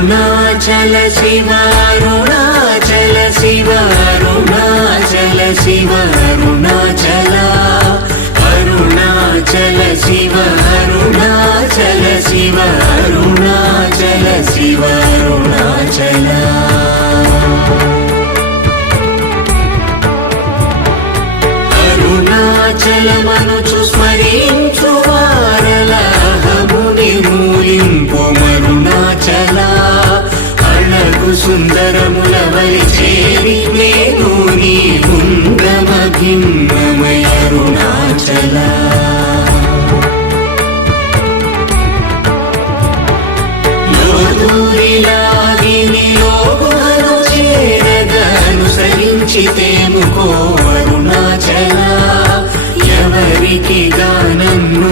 అరుణాచల శివ అరుణాచల శివ అరుణాచల శివ అరుణాచల అరుణాచల శివ అరుణాచల శివ అరుణాచల శివ అరుణాచల అరుణాచలమనుచు స్మరించు వారలహముని మూలింపు మరుణాచల అళగు సుందరముల వలి చేరి నేను నీ గుండమ భిన్నమయ అరుణాచల లోదూరిలాగిని లోగుహను చేరగా అనుసరించితేముకో అరుణాచల ఎవరికి గానన్ను